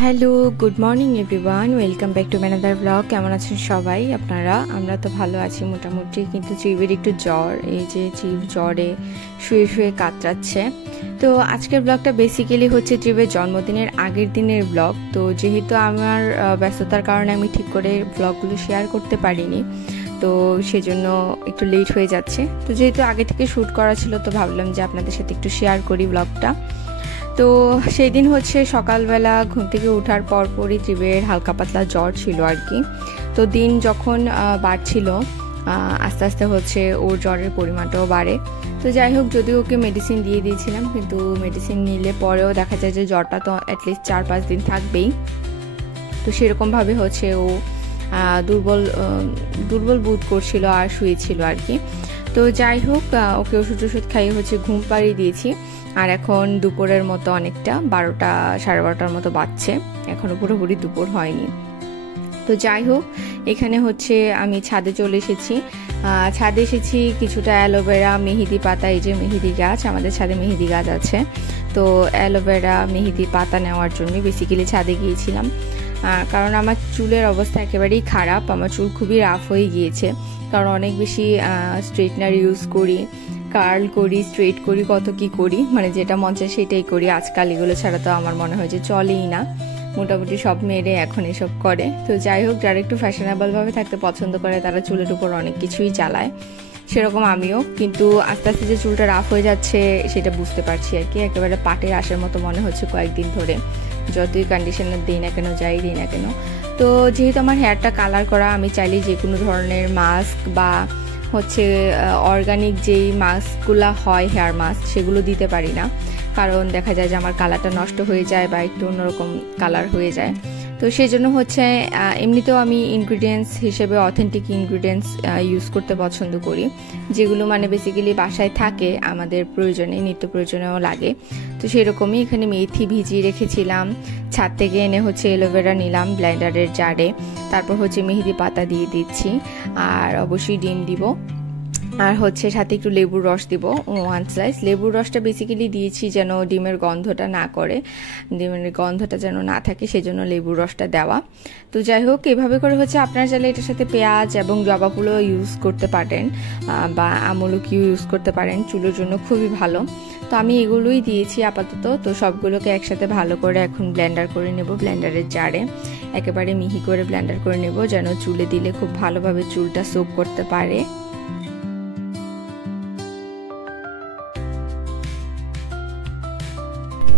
Hello, good morning everyone, welcome back to ম্যানাদার blog. কেমন আছেন সবাই আপনারা? আমরা তো ভালো আছি মোটামুটি, কিন্তু চিবের একটু জ্বর। এই যে চিব জ্বরে শুয়ে শুয়ে কাতরাচ্ছে। তো আজকের ব্লগটা বেসিক্যালি হচ্ছে চিবের জন্মদিনের আগের দিনের ব্লগ। তো যেহেতু আমার ব্যস্ততার কারণে আমি ঠিক করে ব্লগগুলো শেয়ার করতে পারিনি, তো সেজন্য একটু লেট হয়ে যাচ্ছে। তো যেহেতু আগে থেকে শ্যুট করা ছিল, তো ভাবলাম যে আপনাদের সাথে একটু শেয়ার করি ব্লগটা। তো সেই দিন হচ্ছে সকালবেলা ঘুম থেকে ওঠার পরপরই ত্রিবের হালকা পাতলা জ্বর ছিল আর কি। তো দিন যখন বাড়ছিল আস্তে আস্তে হচ্ছে ওর জ্বরের পরিমাণটাও বাড়ে। তো যাই হোক, যদিও ওকে মেডিসিন দিয়ে দিয়েছিলাম, কিন্তু মেডিসিন নিলে পরেও দেখা যায় যে জ্বরটা তো অ্যাটলিস্ট 4-5 দিন থাকবেই। তো সেরকমভাবে হচ্ছে ও দুর্বল বোধ করছিল আর শুয়েছিল আর কি। তো যাই হোক, ওকে ওষুধ খাইয়ে হচ্ছে ঘুম পাড়িয়ে দিয়েছি। আর এখন দুপুরের মতো অনেকটা 12টা সাড়ে 12টার মতো বাজছে, এখনো পুরোপুরি দুপুর হয়নি। তো যাই হোক, এখানে হচ্ছে আমি ছাদে চলে এসেছি। ছাদে এসেছি কিছুটা অ্যালোভেরা, মেহেদি পাতা, এই যে মেহেদি গাছ, আমাদের ছাদে মেহেদি গাছ আছে। তো অ্যালোভেরা, মেহেদি পাতা নেওয়ার জন্য বেসিক্যালি ছাদে গিয়েছিলাম। কারণ আমার চুলের অবস্থা একেবারেই খারাপ, আমার চুল খুবই রাফ হয়ে গিয়েছে। কারণ অনেক বেশি স্ট্রেটনার ইউজ করি, কার্ল করি, স্ট্রেট করি, কত কি করি, মানে যেটা মন চায় সেটাই করি। আজকাল এগুলো ছাড়া তো আমার মনে হয় যে চলেই না। মোটামুটি সব মেয়েরে এখন এসব করে। তো যাই হোক, যারা একটু ফ্যাশনেবলভাবে থাকতে পছন্দ করে তারা চুলের উপর অনেক কিছুই চালায়, সেরকম আমিও। কিন্তু আস্তে আস্তে যে চুলটা রাফ হয়ে যাচ্ছে সেটা বুঝতে পারছি আর কি। একেবারে পাটের আসার মতো মনে হচ্ছে কয়েকদিন ধরে, যতই কন্ডিশনার দিই না কেন, যাই দিই না কেন। তো যেহেতু আমার হেয়ারটা কালার করা, আমি চাইলে যে কোনো ধরনের মাস্ক বা হচ্ছে অর্গানিক যেই মাস্কগুলো হয়, হেয়ার মাস্ক, সেগুলো দিতে পারি না। কারণ দেখা যায় যে আমার কালারটা নষ্ট হয়ে যায় বা একটু অন্যরকম কালার হয়ে যায়। তো সেই জন্য হচ্ছে এমনিতেও আমি ইনগ্রিডিয়েন্টস হিসেবে অথেন্টিক ইনগ্রিডিয়েন্টস ইউজ করতে পছন্দ করি, যেগুলো মানে বেসিক্যালি বাসায় থাকে, আমাদের প্রয়োজনে, নিত্য প্রয়োজনেও লাগে। তো সেরকমই এখানে মেথি ভিজিয়ে রেখেছিলাম, ছাদ থেকে এনে হচ্ছে অ্যালোভেরা নিলাম ব্লেন্ডারের জারে, তারপর হচ্ছে মেহেদি পাতা দিয়ে দিচ্ছি, আর অবশ্যই ডিম দিব, আর হচ্ছে সাথে একটু লেবুর রস দিব 1 স্লাইস। লেবুর রসটা বেসিক্যালি দিয়েছি যেন ডিমের গন্ধটা না করে, ডিমের গন্ধটা যেন না থাকে, সেজন্য লেবুর রসটা দেওয়া। তো যাই হোক, এভাবে করে হচ্ছে আপনারা চাইলে এটার সাথে পেঁয়াজ এবং জবা ফুলও ইউজ করতে পারেন, বা আমলকিও ইউজ করতে পারেন, চুলের জন্য খুবই ভালো। তো আমি এগুলোই দিয়েছি আপাতত। তো সবগুলোকে একসাথে ভালো করে এখন ব্লেন্ডার করে নেব ব্লেন্ডারের জারে, একেবারে মিহি করে ব্লেন্ডার করে নেব, যেন চুলে দিলে খুব ভালোভাবে চুলটা সোক করতে পারে।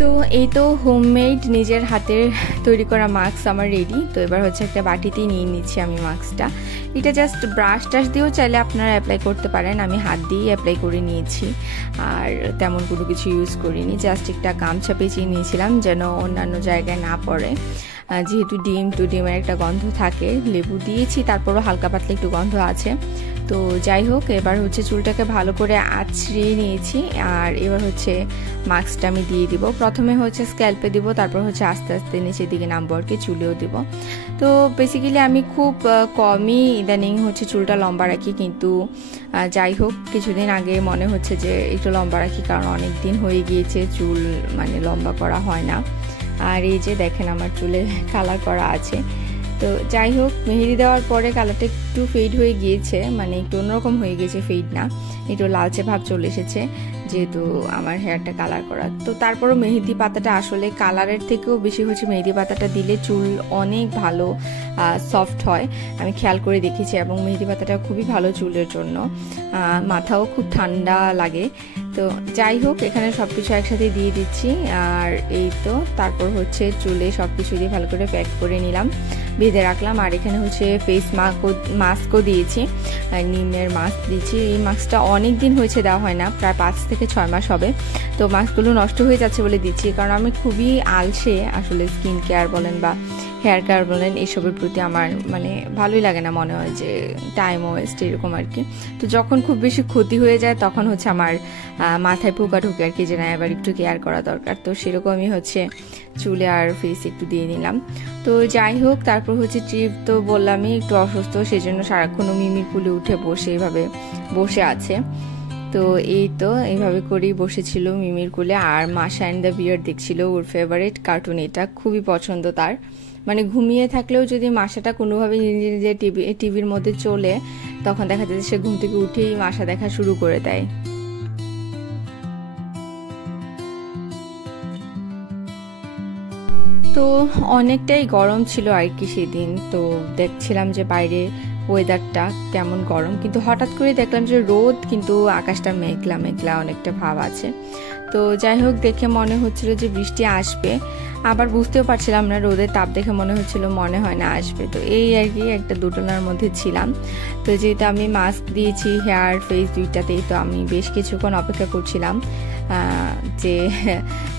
তো এই তো হোমমেড নিজের হাতের তৈরি করা মাস্ক আমার রেডি। তো এবার হচ্ছে একটা বাটিতেই নিয়ে নিচ্ছি আমি মাস্কটা। এটা জাস্ট ব্রাশ টাশ দিয়েও চাইলে আপনারা অ্যাপ্লাই করতে পারেন, আমি হাত দিয়েই অ্যাপ্লাই করে নিয়েছি, আর তেমন কোনো কিছু ইউজ করিনি। জাস্ট একটা গামছা পেঁচিয়ে নিয়েছিলাম যেন অন্যান্য জায়গায় না পড়ে, যেহেতু ডিমের একটা গন্ধ থাকে। লেবু দিয়েছি, তারপরও হালকা পাতলা একটু গন্ধ আছে। তো যাই হোক, এবার হচ্ছে চুলটাকে ভালো করে আঁচড়িয়ে নিয়েছি, আর এবার হচ্ছে মাস্কটা আমি দিয়ে দিব। প্রথমে হচ্ছে স্ক্যাল্পে দিব, তারপর হচ্ছে আস্তে আস্তে নিচের দিকে নামবো আর কি, চুলেও দিব। তো বেসিক্যালি আমি খুব কমই ইদানিং হচ্ছে চুলটা লম্বা রাখি, কিন্তু যাই হোক, কিছুদিন আগে মনে হচ্ছে যে একটু লম্বা রাখি, কারণ অনেক দিন হয়ে গিয়েছে চুল মানে লম্বা করা হয় না। আর এই যে দেখেন আমার চুলে কালার করা আছে। তো যাই হোক, মেহেদি দেওয়ার পরে কালারটা একটু ফেড হয়ে গিয়েছে, মানে একটু অন্যরকম হয়ে গিয়েছে, ফেড না, একটু লালচে ভাব চলে এসেছে যেহেতু আমার হেয়ারটা কালার করা। তো তারপরও মেহেদি পাতাটা আসলে কালারের থেকেও বেশি হচ্ছে মেহেদি পাতাটা দিলে চুল অনেক ভালো সফট হয়, আমি খেয়াল করে দেখেছি। এবং মেহেদি পাতাটা খুবই ভালো চুলের জন্য, মাথাও খুব ঠান্ডা লাগে। তো যাই হোক, এখানে সব কিছু একসাথে দিয়ে দিচ্ছি, আর এই তো তারপর হচ্ছে চুলে সব কিছু দিয়ে ভালো করে প্যাক করে নিলাম, বেঁধে রাখলাম। আর এখানে হচ্ছে ফেস মাস্কও দিয়েছি, নিমের মাস্ক দিয়েছি। এই মাস্কটা অনেক দিন হয়েছে দেওয়া হয় না, প্রায় 5 থেকে 6 মাস হবে। তো মাস্কগুলো নষ্ট হয়ে যাচ্ছে বলে দিচ্ছি, কারণ আমি খুবই আলসে আসলে, স্কিন কেয়ার বলেন বা হেয়ার কেয়ার বলেন, এসবের প্রতি আমার মানে ভালোই লাগে না, মনে হয় যে টাইম ওয়েস্ট এরকম আর কি। তো যখন খুব বেশি ক্ষতি হয়ে যায় তখন হচ্ছে আমার মাথায় পোকা ঢুকে আর কি, যে না এবার একটু কেয়ার করা দরকার। তো সেরকমই হচ্ছে চুলে আর ফেস একটু দিয়ে নিলাম। তো যাই হোক, তারপর হচ্ছে ট্রিপ তো বললামই একটু অসুস্থ, সেজন্য সারাক্ষণ মিমির কুলে উঠে বসে এভাবে বসে আছে। তো এই তো এইভাবে করেই বসেছিল মিমির কোলে, আর মাশা অ্যান্ড দ্য বিয়ার দেখছিল, ওর ফেভারিট কার্টুন এটা, খুবই পছন্দ তার। মানে ঘুমিয়ে থাকলেও যদি মাশাটা কোনোভাবে নিজে নিজে টিভির মধ্যে চলে, তখন দেখা যাচ্ছে সে ঘুম থেকে উঠেই মাশা দেখা শুরু করে দেয়। তো অনেকটাই গরম ছিল আর কি সেদিন। তো দেখছিলাম যে বাইরে ওয়েদারটা কেমন গরম, কিন্তু হঠাৎ করে দেখলাম যে রোদ, কিন্তু আকাশটা মেঘলা মেঘলা অনেকটা ভাব আছে। তো যাই হোক, দেখে মনে হচ্ছিল যে বৃষ্টি আসবে, আবার বুঝতেও পারছিলাম না, রোদের তাপ দেখে মনে হচ্ছিল মনে হয় না আসবে। তো এই আর কি একটা দুটনার মধ্যে ছিলাম। তো যেহেতু আমি মাস্ক দিয়েছি হেয়ার ফেস দুইটাতেই, তো আমি বেশ কিছুক্ষণ অপেক্ষা করছিলাম যে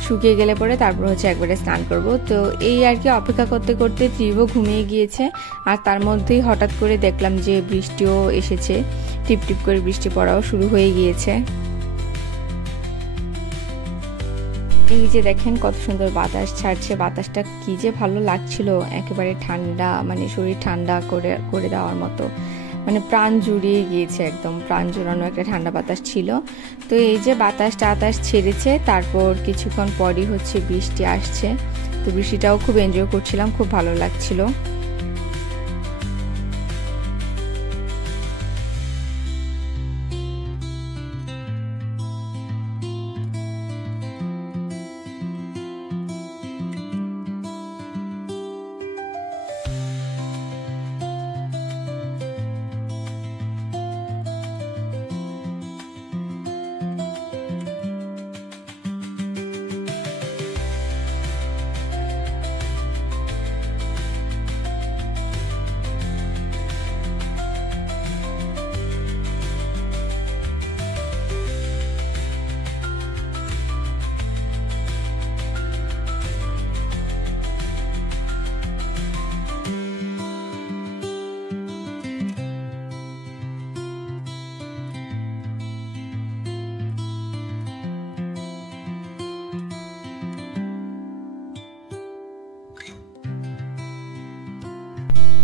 শুকিয়ে গেলে পরে তারপর হচ্ছে একবারে স্নান করব। তো এই আর কি অপেক্ষা করতে করতে ত্রিবও ঘুমিয়ে গিয়েছে, আর তার মধ্যেই হঠাৎ করে দেখলাম যে বৃষ্টিও এসেছে, টিপ টিপ করে বৃষ্টি পড়াও শুরু হয়ে গিয়েছে। এই যে দেখেন কত সুন্দর বাতাস ছাড়ছে, বাতাসটা কি যে ভালো লাগছিল, একেবারে ঠান্ডা, মানে শরীর ঠান্ডা করে করে দেওয়ার মতো, মানে প্রাণ জুড়িয়ে গিয়েছে, একদম প্রাণ জুড়ানো একটা ঠান্ডা বাতাস ছিল। তো এই যে বাতাস ছেড়েছে, তারপর কিছুক্ষণ পরই হচ্ছে বৃষ্টি আসছে। তো বৃষ্টিটাও খুব এনজয় করছিলাম, খুব ভালো লাগছিল।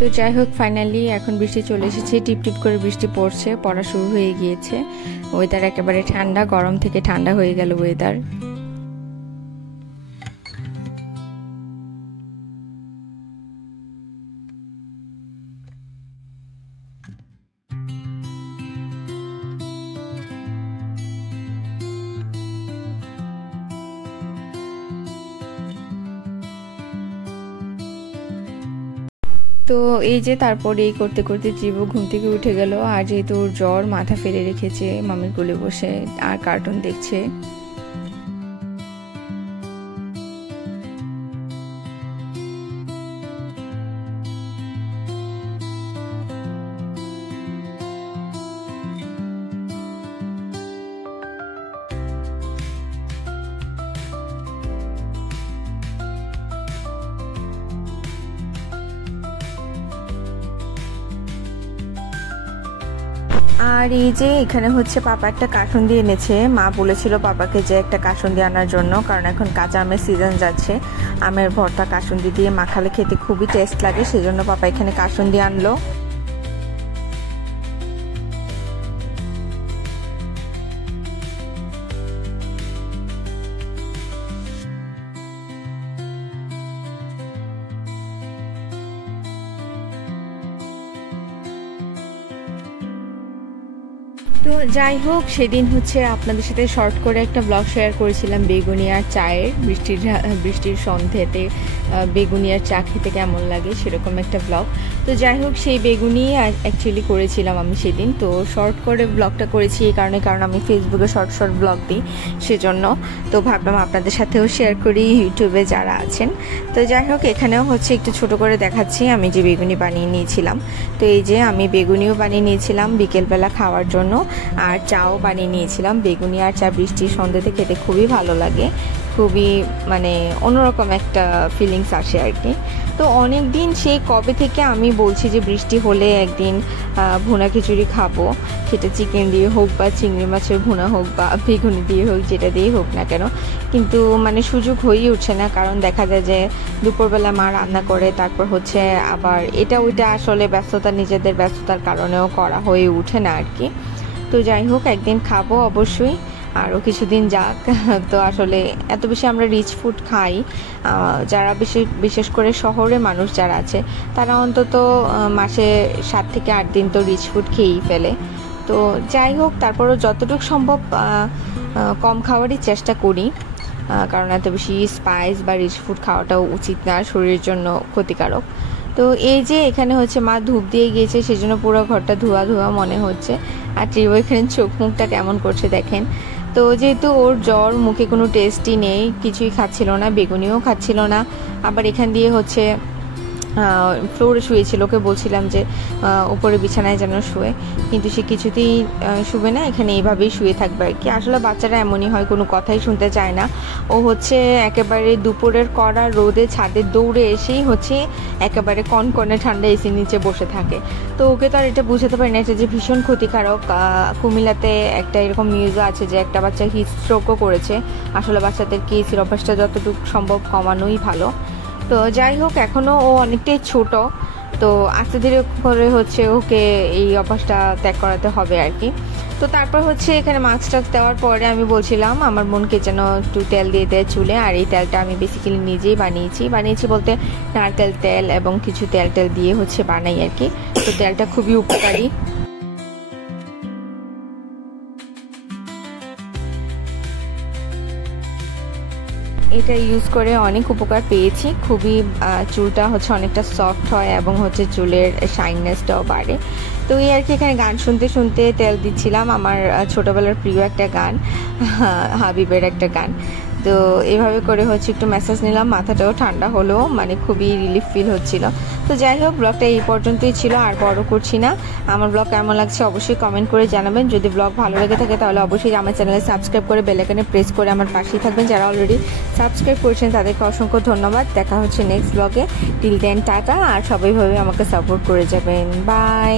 তো যাই হোক, ফাইনালি এখন বৃষ্টি চলে এসেছে, টিপ টিপ করে বৃষ্টি পড়ছে, পড়া শুরু হয়ে গিয়েছে। ওয়েদার একেবারে ঠান্ডা, গরম থেকে ঠান্ডা হয়ে গেল ওয়েদার। তো এই যে তারপর এই করতে করতে জীবও ঘুম থেকে উঠে গেল, আর যেহেতু ওর জ্বর, মাথা ফেলে রেখেছে, মামির কোলে বসে আর কার্টুন দেখছে। আর এই যে এখানে হচ্ছে পাপা একটা কার্টুন দিয়ে এনেছে, মা বলেছিল পাপাকে যে একটা কার্টুন দিয়ে আনার জন্য, কারণ এখন কাঁচা আমের সিজন যাচ্ছে, আমের ভর্তা কাসুন্দি দিয়ে মাখালে খেতে খুবই টেস্ট লাগে, সেজন্য পাপা এখানে কাসুন্দি আনলো। তো যাই হোক, সেদিন হচ্ছে আপনাদের সাথে শর্ট করে একটা ব্লগ শেয়ার করেছিলাম বেগুনিয়ার চায়ের, বৃষ্টির সন্ধ্যেতে বেগুনিয়ার চা খেতে কেমন লাগে সেরকম একটা ব্লগ। তো যাই হোক, সেই বেগুনি অ্যাকচুয়ালি করেছিলাম আমি সেদিন। তো শর্ট করে ব্লগটা করেছি এই কারণে, কারণ আমি ফেসবুকে শর্ট শর্ট ব্লগ দিই সেজন্য। তো ভাবলাম আপনাদের সাথেও শেয়ার করি, ইউটিউবে যারা আছেন। তো যাই হোক, এখানেও হচ্ছে একটু ছোট করে দেখাচ্ছি আমি যে বেগুনি বানিয়ে নিয়েছিলাম। তো এই যে আমি বেগুনিও বানিয়ে নিয়েছিলাম বিকেলবেলা খাওয়ার জন্য, আর চাও বানিয়ে নিয়েছিলাম। বেগুনি আর চা বৃষ্টির সন্ধ্যাতে খেতে খুবই ভালো লাগে, খুবই মানে অন্যরকম একটা ফিলিংস আসে আর কি। তো অনেক দিন সেই কবে থেকে আমি বলছি যে বৃষ্টি হলে একদিন ভুনা খিচুড়ি খাবো, সেটা চিকেন দিয়ে হোক বা চিংড়ি মাছের ভুনা হোক বা বেগুনি দিয়ে হোক, যেটা দিয়ে হোক না কেন, কিন্তু মানে সুযোগ হয়েই উঠছে না। কারণ দেখা যায় যে দুপুরবেলা মা রান্না করে, তারপর হচ্ছে আবার এটা ওইটা, আসলে ব্যস্ততা, নিজেদের ব্যস্ততার কারণেও করা হয়ে উঠে না আর কি। তো যাই হোক একদিন খাবো অবশ্যই, আরও কিছুদিন যাক। তো আসলে এত বেশি আমরা রিচ ফুড খাই, যারা বিশেষ করে শহরে মানুষ যারা আছে তারা অন্তত মাসে 7 থেকে 8 দিন তো রিচ ফুড খেয়েই ফেলে। তো যাই হোক, তারপরও যতটুকু সম্ভব কম খাওয়ারই চেষ্টা করি, কারণ এত বেশি স্পাইস বা রিচ ফুড খাওয়াটাও উচিত না, শরীরের জন্য ক্ষতিকারক। তো এই যে এখানে হচ্ছে মা ধূপ দিয়ে গিয়েছে, সেজন্য পুরো ঘরটা ধোয়া ধোয়া মনে হচ্ছে। আর ট্রিও এখানে চোখ মুখটা কেমন করছে দেখেন। তো যেহেতু ওর জ্বর, মুখে কোনো টেস্টই নেই, কিছুই খাচ্ছিল না, বেগুনিও খাচ্ছিল না। আবার এখান দিয়ে হচ্ছে ফ্লোরে শুয়েছিল, ওকে বলছিলাম যে উপরে বিছানায় যেন শুয়ে, কিন্তু সে কিছুতেই শুবে না, এখানে এইভাবেই শুয়ে থাকবে আর কি। আসলে বাচ্চারা এমনই হয়, কোনো কথাই শুনতে চায় না। ও হচ্ছে একেবারে দুপুরের কড়া রোদে ছাদে দৌড়ে এসেই হচ্ছে একেবারে কনকনে ঠান্ডা এসির নিচে বসে থাকে। তো ওকে তো আর এটা বুঝাতে পারি না এটা যে ভীষণ ক্ষতিকারক। কুমিল্লাতে একটা এরকম নিউজও আছে যে একটা বাচ্চা হিট স্ট্রোকও করেছে। আসলে বাচ্চাদেরকে এসির অভ্যাসটা যতটুকু সম্ভব কমানোই ভালো। তো যাই হোক, এখনও ও অনেকটাই ছোট, তো আস্তে ধীরে করে হচ্ছে ওকে এই অভ্যাসটা ত্যাগ করাতে হবে আর কি। তো তারপর হচ্ছে এখানে মাস্ক টাস্ক দেওয়ার পরে আমি বলছিলাম আমার বোনকে যেন একটু তেল দিয়ে দেয় চুলে। আর এই তেলটা আমি বেসিক্যালি নিজেই বানিয়েছি বলতে নারকেল তেল এবং কিছু তেল দিয়ে হচ্ছে বানাই আর কি। তো তেলটা খুবই উপকারী। এটা ইউজ করে অনেক উপকার পেয়েছি, খুবই চুলটা হচ্ছে অনেকটা সফট হয় এবং হচ্ছে চুলের শাইননেসটাও বাড়ে। তো এই আর কি, এখানে গান শুনতে শুনতে তেল দিচ্ছিলাম, আমার ছোটবেলার প্রিয় একটা গান, হাবিবের একটা গান। তো এভাবে করে হচ্ছে একটু ম্যাসাজ নিলাম, মাথাটাও ঠান্ডা হলো, মানে খুবই রিলিফ ফিল হচ্ছিল। তো যাই হোক, ব্লগটা এই পর্যন্তই ছিল, আর বড় করছি না। আমার ব্লগ কেমন লাগছে অবশ্যই কমেন্ট করে জানাবেন। যদি ব্লগ ভালো লেগে থাকে তাহলে অবশ্যই আমার চ্যানেলে সাবস্ক্রাইব করে বেল আইকনে প্রেস করে আমার পাশেই থাকবেন। যারা অলরেডি সাবস্ক্রাইব করেছেন তাদেরকে অসংখ্য ধন্যবাদ। দেখা হচ্ছে নেক্সট ব্লগে। টিল দেন টাটা, আর সবাই ভাবে আমাকে সাপোর্ট করে যাবেন। বাই।